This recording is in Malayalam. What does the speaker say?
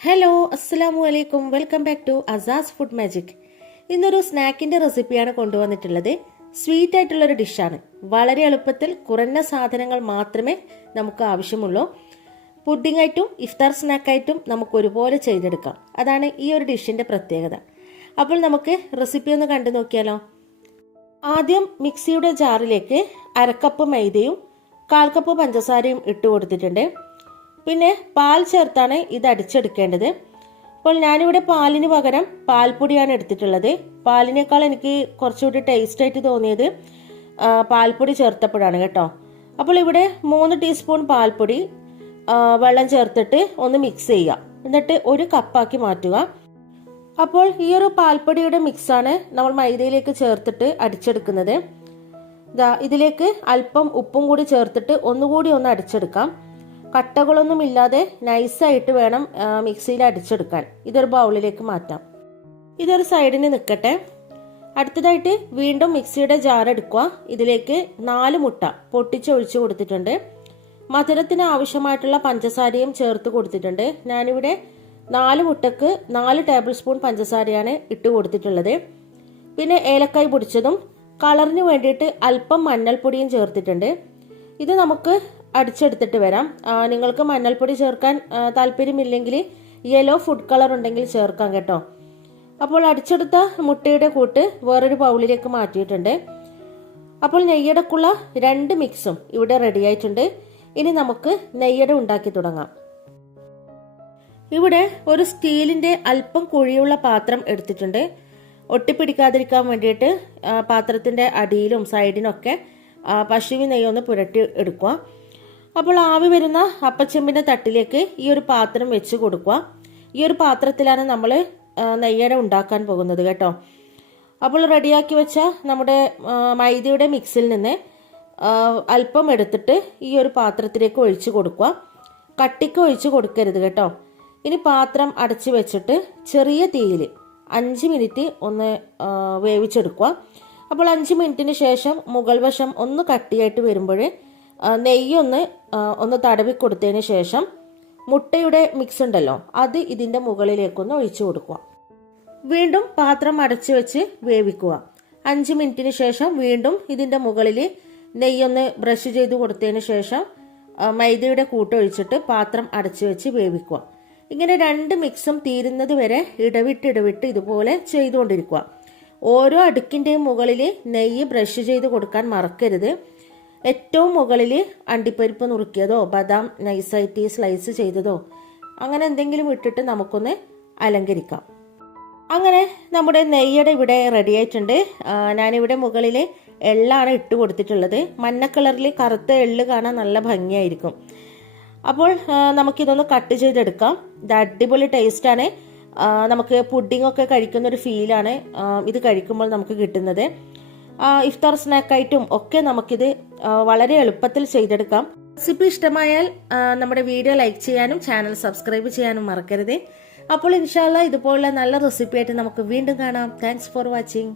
ഹലോ അസ്സലാമു അലൈക്കും വെൽക്കം ബാക്ക് ടു അസാസ് ഫുഡ് മാജിക്. ഇന്നൊരു സ്നാക്കിന്റെ റെസിപ്പിയാണ് കൊണ്ടുവന്നിട്ടുള്ളത്. സ്വീറ്റ് ആയിട്ടുള്ളൊരു ഡിഷാണ്. വളരെ എളുപ്പത്തിൽ കുറഞ്ഞ സാധനങ്ങൾ മാത്രമേ നമുക്ക് ആവശ്യമുള്ളൂ. പുഡിംഗ് ആയിട്ടും ഇഫ്താർ സ്നാക്കായിട്ടും നമുക്ക് ഒരുപോലെ ചെയ്തെടുക്കാം. അതാണ് ഈ ഒരു ഡിഷിന്റെ പ്രത്യേകത. അപ്പോൾ നമുക്ക് റെസിപ്പി ഒന്ന് കണ്ടു നോക്കിയാലോ. ആദ്യം മിക്സിയുടെ ജാറിലേക്ക് അരക്കപ്പ് മൈദയും 1/4 കപ്പ് പഞ്ചസാരയും ഇട്ട് കൊടുത്തിട്ടുണ്ട്. പിന്നെ പാൽ ചേർത്താണ് ഇത് അടിച്ചെടുക്കേണ്ടത്. അപ്പോൾ ഞാനിവിടെ പാലിന് പകരം പാൽപ്പൊടിയാണ് എടുത്തിട്ടുള്ളത്. പാലിനേക്കാൾ എനിക്ക് കുറച്ചുകൂടി ടേസ്റ്റ് ആയിട്ട് തോന്നിയത് പാൽപ്പൊടി ചേർത്തപ്പോഴാണ് കേട്ടോ. അപ്പോൾ ഇവിടെ 3 ടീസ്പൂൺ പാൽപ്പൊടി വെള്ളം ചേർത്തിട്ട് ഒന്ന് മിക്സ് ചെയ്യുക. എന്നിട്ട് 1 കപ്പാക്കി മാറ്റുക. അപ്പോൾ ഈ ഒരു പാൽപ്പൊടിയുടെ മിക്സാണ് നമ്മൾ മൈദയിലേക്ക് ചേർത്തിട്ട് അടിച്ചെടുക്കുന്നത്. ഇതിലേക്ക് അല്പം ഉപ്പും കൂടി ചേർത്തിട്ട് ഒന്നുകൂടി ഒന്ന് അടിച്ചെടുക്കാം. കട്ടകളൊന്നും ഇല്ലാതെ നൈസായിട്ട് വേണം മിക്സിയിൽ അടിച്ചെടുക്കാൻ. ഇതൊരു ബൗളിലേക്ക് മാറ്റാം. ഇതൊരു സൈഡിന് നിൽക്കട്ടെ. അടുത്തതായിട്ട് വീണ്ടും മിക്സിയുടെ ജാർ എടുക്കുക. ഇതിലേക്ക് 4 മുട്ട പൊട്ടിച്ചൊഴിച്ചു കൊടുത്തിട്ടുണ്ട്. മധുരത്തിന് ആവശ്യമായിട്ടുള്ള പഞ്ചസാരയും ചേർത്ത് കൊടുത്തിട്ടുണ്ട്. ഞാനിവിടെ 4 മുട്ടക്ക് 4 ടേബിൾ സ്പൂൺ പഞ്ചസാരയാണ് ഇട്ട് കൊടുത്തിട്ടുള്ളത്. പിന്നെ ഏലക്കായ് പൊടിച്ചതും കളറിന് വേണ്ടിയിട്ട് അല്പം മഞ്ഞൾപ്പൊടിയും ചേർത്തിട്ടുണ്ട്. ഇത് നമുക്ക് അടിച്ചെടുത്തിട്ട് വരാം. നിങ്ങൾക്ക് മഞ്ഞൾപ്പൊടി ചേർക്കാൻ താല്പര്യമില്ലെങ്കിൽ യെല്ലോ ഫുഡ് കളർ ഉണ്ടെങ്കിൽ ചേർക്കാം കേട്ടോ. അപ്പോൾ അടിച്ചെടുത്ത മുട്ടയുടെ കൂട്ട് വേറൊരു ബൗളിലേക്ക് മാറ്റിയിട്ടുണ്ട്. അപ്പോൾ നെയ്യടക്കുള്ള 2 മിക്സും ഇവിടെ റെഡി ആയിട്ടുണ്ട്. ഇനി നമുക്ക് നെയ്യട ഉണ്ടാക്കി തുടങ്ങാം. ഇവിടെ ഒരു സ്റ്റീലിന്റെ അല്പം കുഴിയുള്ള പാത്രം എടുത്തിട്ടുണ്ട്. ഒട്ടിപ്പിടിക്കാതിരിക്കാൻ വേണ്ടിയിട്ട് പാത്രത്തിന്റെ അടിയിലും സൈഡിനൊക്കെ പശുവി നെയ്യൊന്ന് പുരട്ടി എടുക്കുക. അപ്പോൾ ആവി വരുന്ന അപ്പച്ചെമ്പിന്റെ തട്ടിലേക്ക് ഈ ഒരു പാത്രം വെച്ച് കൊടുക്കുക. ഈ ഒരു പാത്രത്തിലാണ് നമ്മൾ നെയ്യട ഉണ്ടാക്കാൻ പോകുന്നത് കേട്ടോ. അപ്പോൾ റെഡിയാക്കി വെച്ച നമ്മുടെ മൈദയുടെ മിക്സിൽ നിന്ന് അല്പം എടുത്തിട്ട് ഈ ഒരു പാത്രത്തിലേക്ക് ഒഴിച്ചു കൊടുക്കുക. കട്ടിക്ക് ഒഴിച്ചു കൊടുക്കരുത് കേട്ടോ. ഇനി പാത്രം അടച്ചു വെച്ചിട്ട് ചെറിയ തീയിൽ 5 മിനിറ്റ് ഒന്ന് വേവിച്ചെടുക്കുക. അപ്പോൾ 5 മിനിറ്റിന് ശേഷം മുകൾ വശം ഒന്ന് കട്ടിയായിട്ട് വരുമ്പോൾ നെയ്യൊന്ന് തടവി കൊടുത്തതിന് ശേഷം മുട്ടയുടെ മിക്സ് ഉണ്ടല്ലോ അത് ഇതിന്റെ മുകളിലേക്കൊന്ന് ഒഴിച്ചു കൊടുക്കുക. വീണ്ടും പാത്രം അടച്ചു വെച്ച് വേവിക്കുക. 5 മിനിറ്റിന് ശേഷം വീണ്ടും ഇതിന്റെ മുകളിൽ നെയ്യൊന്ന് ബ്രഷ് ചെയ്ത് കൊടുത്തതിന് ശേഷം മൈദയുടെ കൂട്ടൊഴിച്ചിട്ട് പാത്രം അടച്ചു വെച്ച് വേവിക്കുക. ഇങ്ങനെ 2 മിക്സും തീരുന്നത് വരെ ഇടവിട്ട് ഇതുപോലെ ചെയ്തുകൊണ്ടിരിക്കുക. ഓരോ അടുക്കിന്റെയും മുകളിൽ നെയ്യ് ബ്രഷ് ചെയ്ത് കൊടുക്കാൻ മറക്കരുത്. ഏറ്റവും മുകളിൽ അണ്ടിപ്പരിപ്പ് നുറുക്കിയതോ ബദാം നൈസായിട്ട് സ്ലൈസ് ചെയ്തതോ അങ്ങനെ എന്തെങ്കിലും ഇട്ടിട്ട് നമുക്കൊന്ന് അലങ്കരിക്കാം. അങ്ങനെ നമ്മുടെ നെയ്യട ഇവിടെ റെഡി ആയിട്ടുണ്ട്. ഞാനിവിടെ മുകളിൽ എള്ളാണ് ഇട്ട് കൊടുത്തിട്ടുള്ളത്. മഞ്ഞ കളറിൽ കറുത്ത എള്ള് കാണാൻ നല്ല ഭംഗിയായിരിക്കും. അപ്പോൾ നമുക്കിതൊന്ന് കട്ട് ചെയ്തെടുക്കാം. ഇത് അടിപൊളി ടേസ്റ്റാണ്. നമുക്ക് പുഡിംഗ് ഒക്കെ കഴിക്കുന്ന ഒരു ഫീലാണ് ഇത് കഴിക്കുമ്പോൾ നമുക്ക് കിട്ടുന്നത്. ഇഫ്താർ സ്നാക്കായിട്ടും ഒക്കെ നമുക്കിത് വളരെ എളുപ്പത്തിൽ ചെയ്തെടുക്കാം. റെസിപ്പി ഇഷ്ടമായാൽ നമ്മുടെ വീഡിയോ ലൈക്ക് ചെയ്യാനും ചാനൽ സബ്സ്ക്രൈബ് ചെയ്യാനും മറക്കരുത്. അപ്പോൾ ഇൻഷാ അല്ലാഹ് ഇതുപോലുള്ള നല്ല റെസിപ്പി ആയിട്ട് നമുക്ക് വീണ്ടും കാണാം. Thanks for watching.